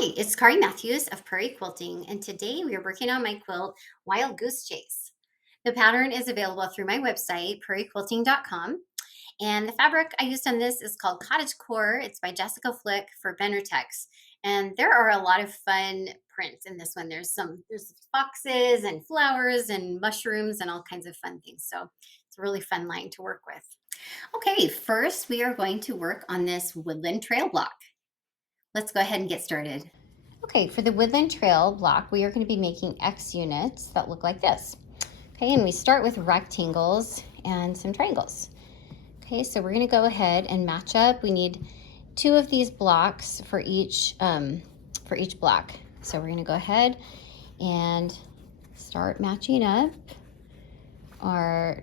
Hi, it's Kari Matthews of Prairie Quilting, and today we are working on my quilt, Wild Goose Chase. The pattern is available through my website, prairiequilting.com, and the fabric I used on this is called Cottage Core. It's by Jessica Flick for Benartex, and there are a lot of fun prints in this one. There's foxes and flowers and mushrooms and all kinds of fun things, so it's a really fun line to work with. Okay, first we are going to work on this woodland trail block. Let's go ahead and get started. Okay, for the woodland trail block, we are going to be making X units that look like this. Okay, and we start with rectangles and some triangles. Okay, so we're going to go ahead and match up. We need 2 of these blocks for each block. So we're going to go ahead and start matching up our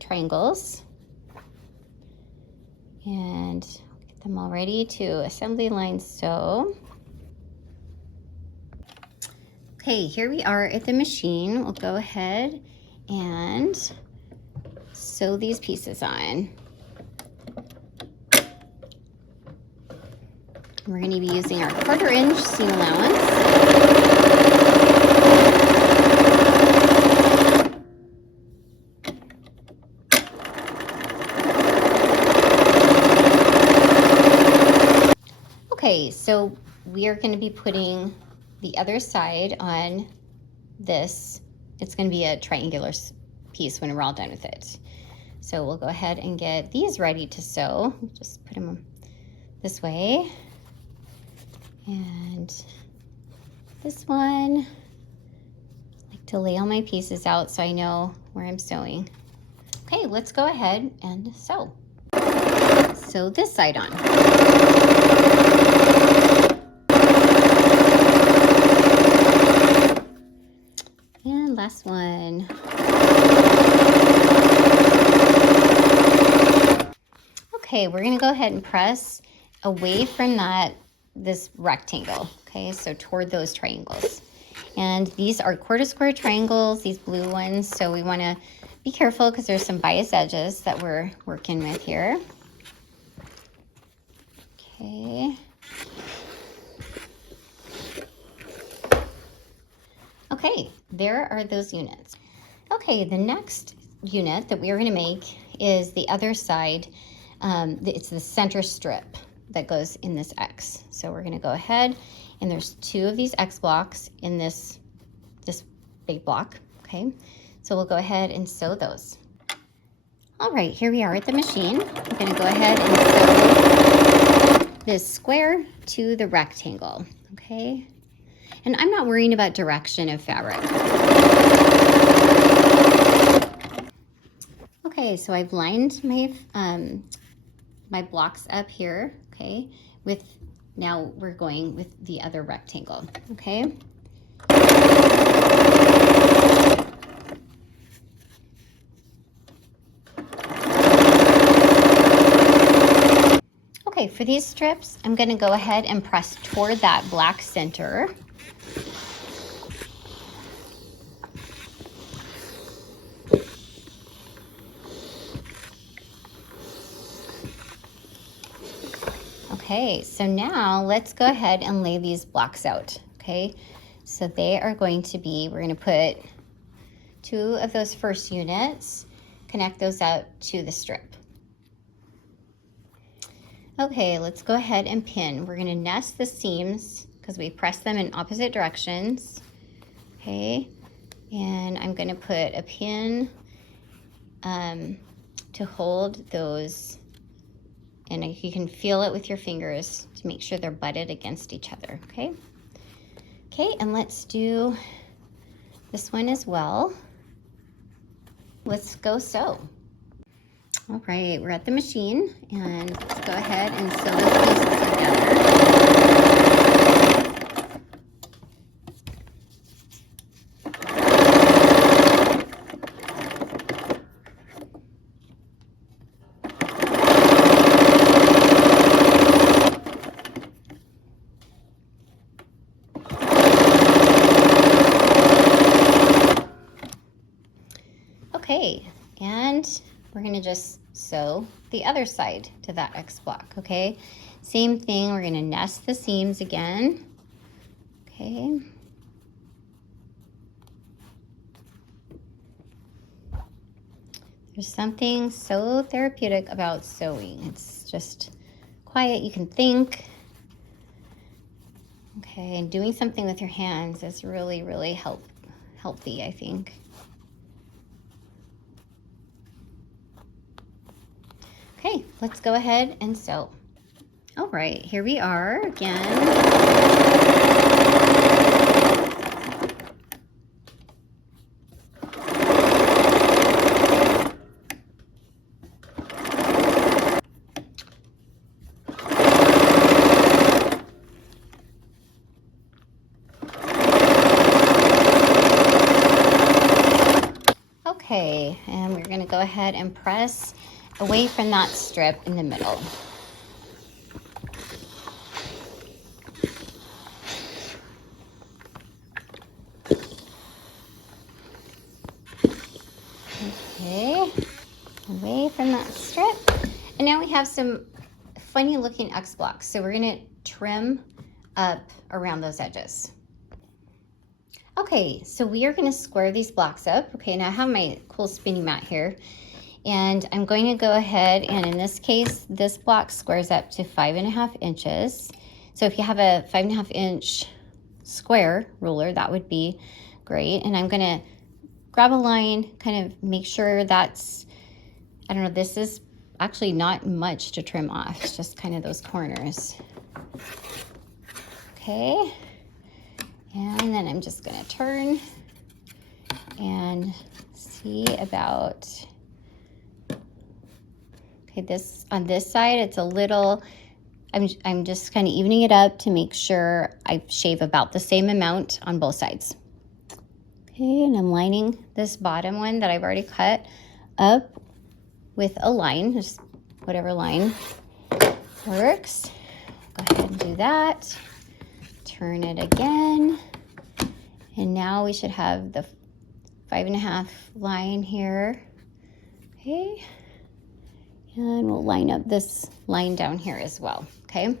triangles and get them all ready to assembly line sew. Okay, here we are at the machine. We'll go ahead and sew these pieces on. We're going to be using our 1/4 inch seam allowance. Okay, so we are going to be putting the other side on this. It's going to be a triangular piece when we're all done with it. So we'll go ahead and get these ready to sew. Just put them this way. And this one, I like to lay all my pieces out so I know where I'm sewing. Okay, let's go ahead and sew. Sew this side on. And last one. Okay, we're gonna go ahead and press away from this rectangle. Okay, so toward those triangles. And these are 1/4 square triangles, these blue ones. So we wanna be careful because there's some bias edges that we're working with here. Okay. Okay, there are those units. Okay, the next unit that we are going to make is the other side. It's the center strip that goes in this X. So we're going to go ahead, and there's 2 of these X blocks in this big block. Okay, so we'll go ahead and sew those. All right, here we are at the machine. We're going to go ahead and sew this square to the rectangle. Okay. And I'm not worrying about direction of fabric. Okay, so I've lined my my blocks up here, okay, now we're going with the other rectangle, okay? Okay, for these strips, I'm gonna go ahead and press toward that black center. Okay, so now let's go ahead and lay these blocks out, okay? So they are going to be, we're gonna put 2 of those first units, connect those out to the strip. Okay, let's go ahead and pin. We're gonna nest the seams because we press them in opposite directions, okay? And I'm gonna put a pin to hold those, and you can feel it with your fingers to make sure they're butted against each other, okay? Okay, and let's do this one as well. Let's go sew. All right, we're at the machine, and let's go ahead and sew those pieces together. Okay, and we're gonna just sew sew the other side to that X block, okay? Same thing, we're gonna nest the seams again, okay? There's something so therapeutic about sewing. It's just quiet, you can think. Okay, and doing something with your hands is really, really healthy, I think. Okay, let's go ahead and sew. All right, here we are again. Okay, and we're gonna go ahead and press away from that strip in the middle. Okay, away from that strip. And now we have some funny looking X blocks. So we're gonna trim up around those edges. Okay, so we are gonna square these blocks up. Okay, now I have my cool spinning mat here. And I'm going to go ahead, and in this case, this block squares up to 5.5 inches. So if you have a 5.5 inch square ruler, that would be great. And I'm gonna grab a line, kind of make sure that's, I don't know, this is actually not much to trim off. It's just kind of those corners. Okay, and then I'm just gonna turn and see about, okay, this on this side, it's a little, I'm just kind of evening it up to make sure I shave about the same amount on both sides. Okay, and I'm lining this bottom one that I've already cut up with a line, just whatever line works. Go ahead and do that. Turn it again. And now we should have the 5.5 line here. Okay. And we'll line up this line down here as well, okay?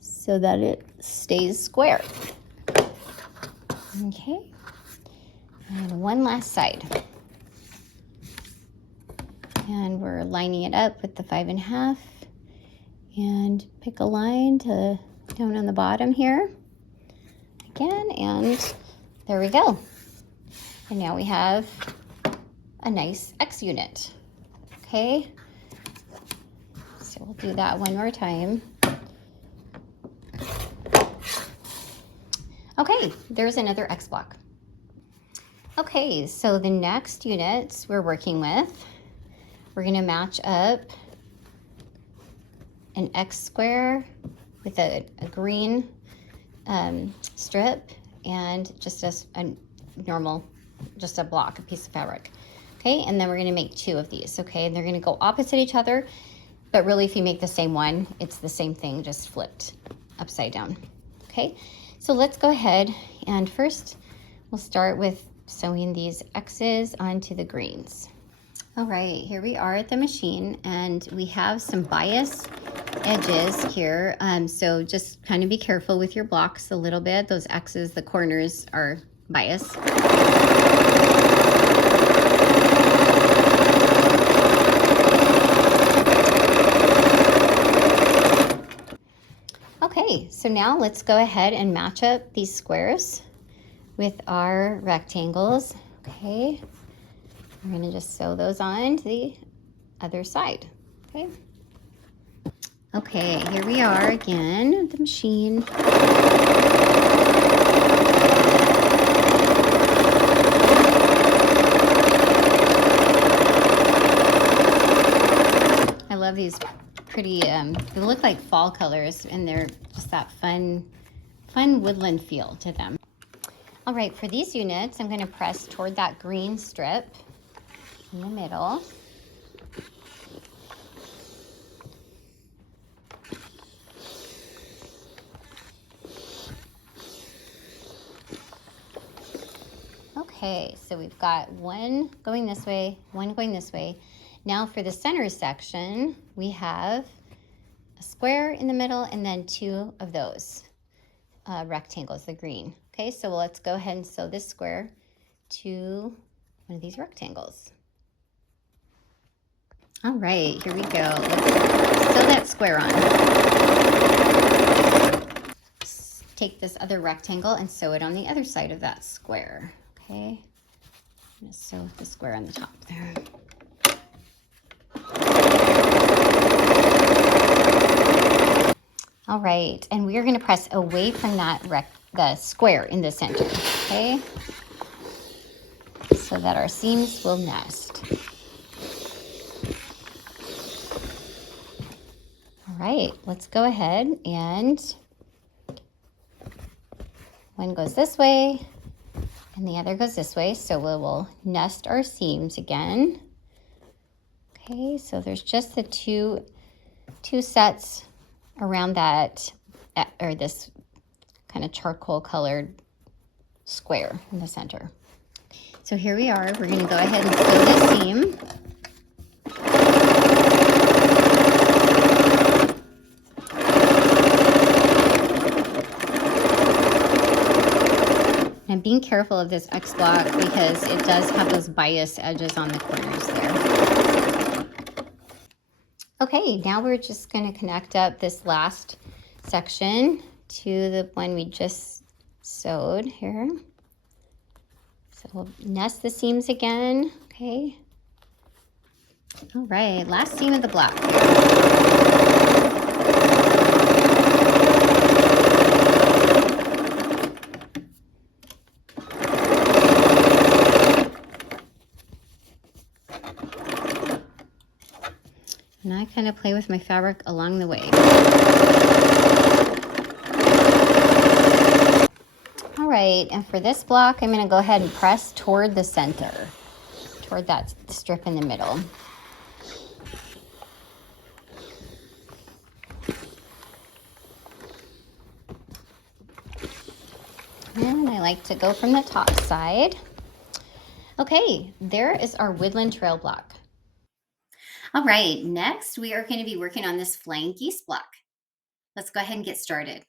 So that it stays square. Okay. And one last side. And we're lining it up with the 5.5 and pick a line to down on the bottom here again, and there we go. And now we have a nice X unit, okay? So we'll do that one more time. Okay, there's another X block. Okay, so the next units we're working with, we're gonna match up an X square with a green strip and just a normal, just a block, a piece of fabric. Okay, and then we're gonna make 2 of these, okay? And they're gonna go opposite each other, but really if you make the same one, it's the same thing, just flipped upside down, okay? So let's go ahead and first we'll start with sewing these X's onto the greens. All right, here we are at the machine, and we have some bias edges here. So just kind of be careful with your blocks a little bit. Those X's, the corners are bias. Okay, so now let's go ahead and match up these squares with our rectangles. Okay, we're gonna just sew those on to the other side, okay? Okay, here we are again at the machine. I love these pretty, they look like fall colors, and they're just that fun woodland feel to them. All right, for these units, I'm gonna press toward that green strip in the middle. Okay, so we've got one going this way, one going this way, Now for the center section, we have a square in the middle and then two of those rectangles, the green. Okay, so let's go ahead and sew this square to one of these rectangles. All right, here we go. Let's sew that square on. Take this other rectangle and sew it on the other side of that square. Okay, I'm gonna sew the square on the top there. All right, and we are going to press away from that the square in the center, okay? So that our seams will nest. All right, let's go ahead and one goes this way and the other goes this way. So we will nest our seams again. Okay, so there's just the two sets around that, or this kind of charcoal colored square in the center. So here we are. We're going to go ahead and sew the seam. And I'm being careful of this X block because it does have those bias edges on the corners there. Okay, now we're just going to connect up this last section to the one we just sewed here. So we'll nest the seams again, okay? All right, last seam of the block. And I kind of play with my fabric along the way. All right, and for this block, I'm gonna go ahead and press toward the center, toward that strip in the middle. And I like to go from the top side. Okay, there is our Woodland Trail block. All right, next we are going to be working on this Flying Geese block. Let's go ahead and get started.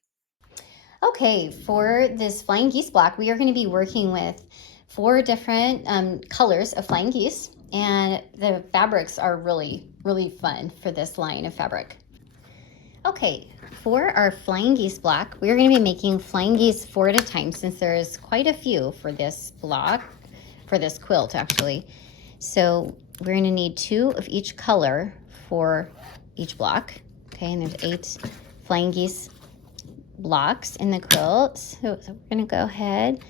Okay, for this Flying Geese block, we are going to be working with 4 different colors of flying geese, and the fabrics are really, really fun for this line of fabric. Okay, for our Flying Geese block, we're going to be making flying geese 4 at a time since there is quite a few for this block, for this quilt actually. So we're going to need 2 of each color for each block. Okay, and there's 8 flying geese blocks in the quilt. So we're going to go ahead.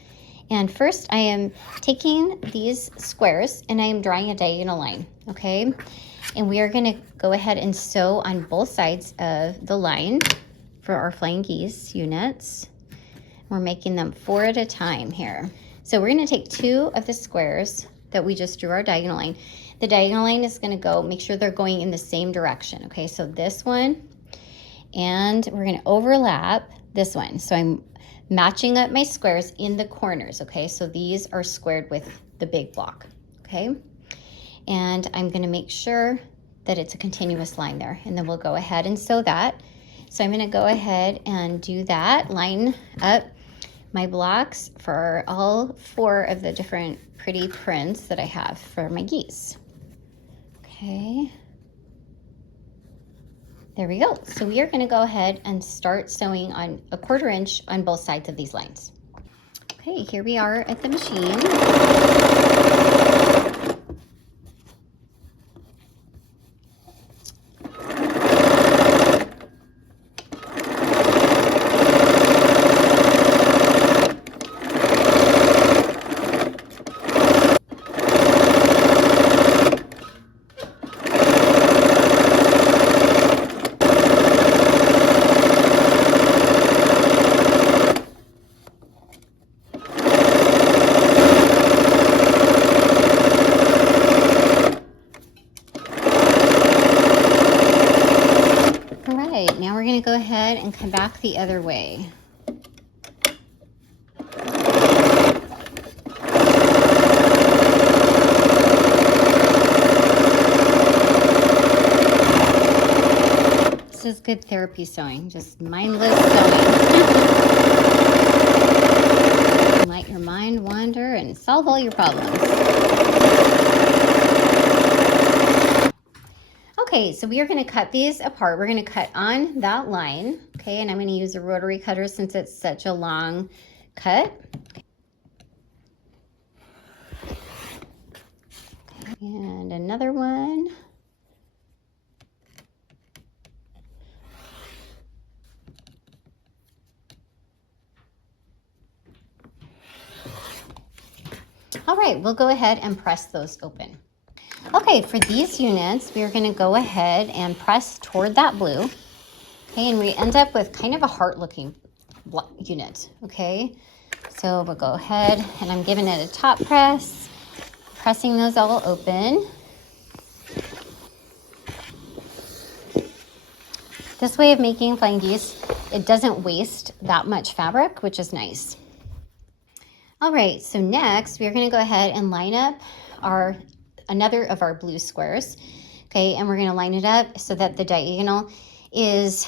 And first I am taking these squares and I am drawing a diagonal line. Okay, and we are going to go ahead and sew on both sides of the line for our flying geese units. We're making them 4 at a time here. So we're going to take 2 of the squares that we just drew our diagonal line. The diagonal line is going to go, make sure they're going in the same direction. Okay, so this one, and we're going to overlap this one. So I'm matching up my squares in the corners. Okay, so these are squared with the big block. Okay, and I'm going to make sure that it's a continuous line there, and then we'll go ahead and sew that. So I'm going to go ahead and do that, line up my blocks for all 4 of the different pretty prints that I have for my geese. Okay, there we go. So we are going to go ahead and start sewing on a 1/4 inch on both sides of these lines. Okay, here we are at the machine. Now we're going to go ahead and come back the other way. This is good therapy sewing, just mindless sewing. Let your mind wander and solve all your problems. Okay, so we are going to cut these apart. We're going to cut on that line, okay, and I'm going to use a rotary cutter since it's such a long cut. Okay, and another one. All right, we'll go ahead and press those open. Okay, for these units, we are going to go ahead and press toward that blue. Okay, and we end up with kind of a heart-looking unit, okay? So we'll go ahead, and I'm giving it a top press, pressing those all open. This way of making flying geese, it doesn't waste that much fabric, which is nice. All right, so next we're going to go ahead and line up another of our blue squares, okay, and we're going to line it up so that the diagonal is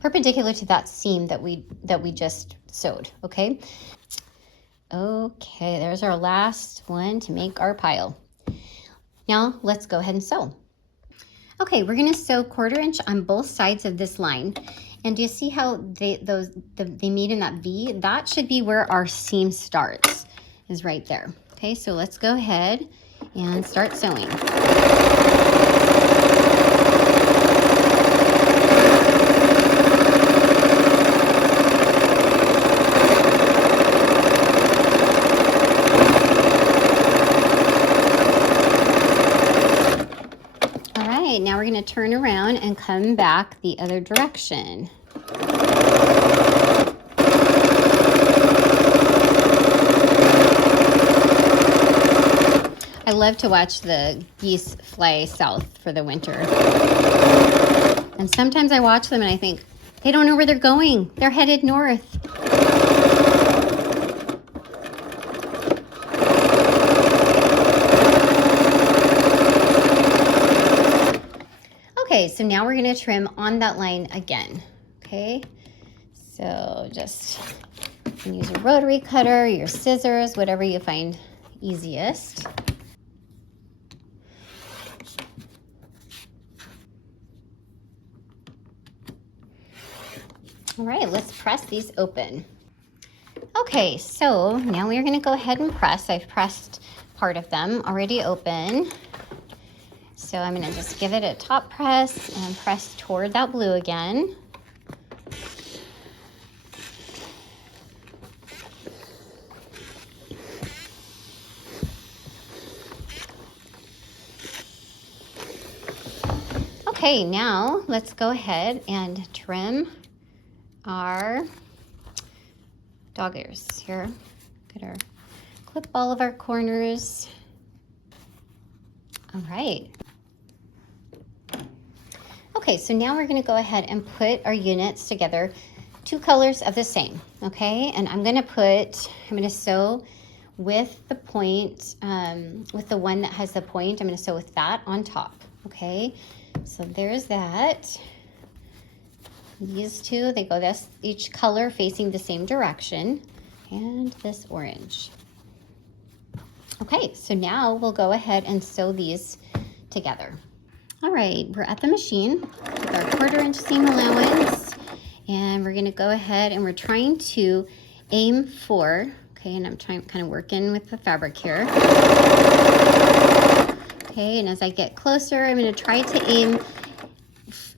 perpendicular to that seam that we just sewed, okay? Okay, there's our last one to make our pile. Now let's go ahead and sew. Okay, we're going to sew 1/4 inch on both sides of this line. And do you see how they meet in that V? That should be where our seam starts, is right there. Okay, so let's go ahead and start sewing. All right, now we're going to turn around and come back the other direction. I love to watch the geese fly south for the winter. And sometimes I watch them and I think, they don't know where they're going. They're headed north. Okay, so now we're going to trim on that line again. Okay, so just you can use your rotary cutter, your scissors, whatever you find easiest. All right, let's press these open. Okay, so now we're going to go ahead and press. I've pressed part of them already open. So I'm going to just give it a top press and press toward that blue again. Okay, now let's go ahead and trim our dog ears here. Clip all of our corners. All right. Okay, so now we're going to go ahead and put our units together, 2 colors of the same, okay? And I'm going to sew with the point, with the one that has the point. I'm going to sew with that on top, okay? So there's that. These two, they go each color facing the same direction, and this orange. Okay, so now we'll go ahead and sew these together. All right, we're at the machine with our 1/4 inch seam allowance, and we're gonna go ahead and we're trying to aim for, okay, and I'm kind of working with the fabric here. Okay, and as I get closer, I'm gonna try to aim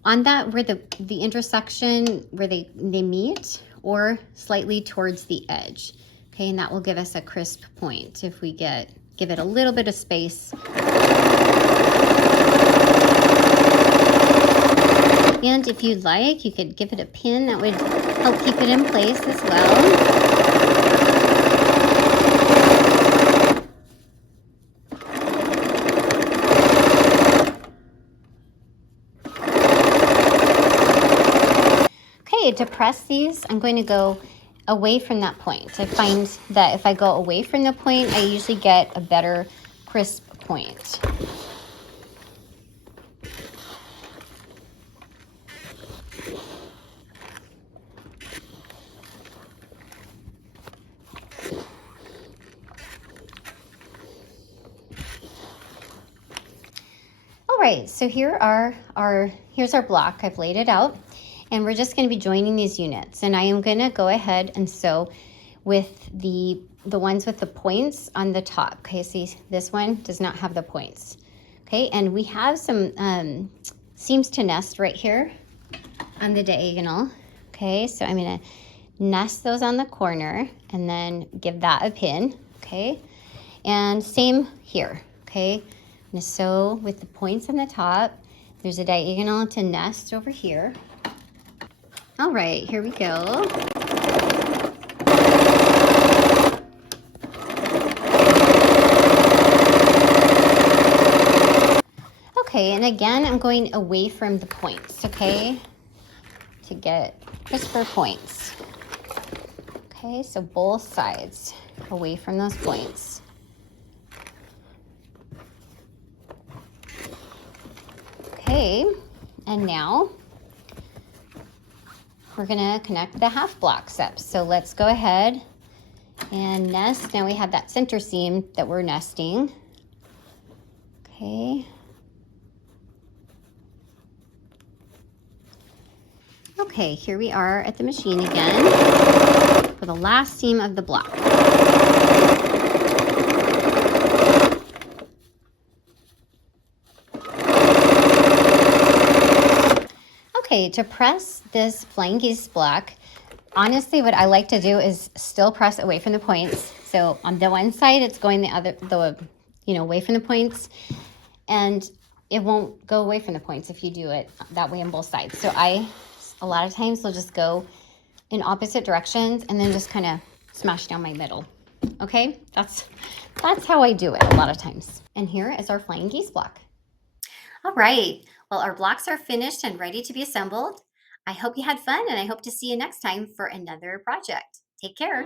on that where the intersection where they meet, or slightly towards the edge. Okay, and that will give us a crisp point if we give it a little bit of space. And if you'd like, you could give it a pin that would help keep it in place as well. Okay, to press these, I'm going to go away from that point. I find that if I go away from the point, I usually get a better crisp point. right, so here's our block. I've laid it out, and we're just going to be joining these units. And I am going to go ahead and sew with the ones with the points on the top. Okay, see, this one does not have the points. Okay, and we have some seams to nest right here on the diagonal. Okay, so I'm going to nest those on the corner and then give that a pin. Okay, and same here. Okay, I'm going to sew with the points on the top. There's a diagonal to nest over here. All right, here we go. Okay, and again, I'm going away from the points, okay, to get crisper points. Okay, so both sides away from those points. Okay, and now we're gonna connect the half blocks up. So let's go ahead and nest. Now we have that center seam that we're nesting. Okay. Okay, here we are at the machine again for the last seam of the block. Okay, to press this flying geese block, honestly, what I like to do is still press away from the points. So on the one side, it's going away from the points, and it won't go away from the points if you do it that way on both sides. So a lot of times will just go in opposite directions and then just kind of smash down my middle. Okay, that's how I do it a lot of times. And here is our flying geese block. All right, well, our blocks are finished and ready to be assembled. I hope you had fun, and I hope to see you next time for another project. Take care.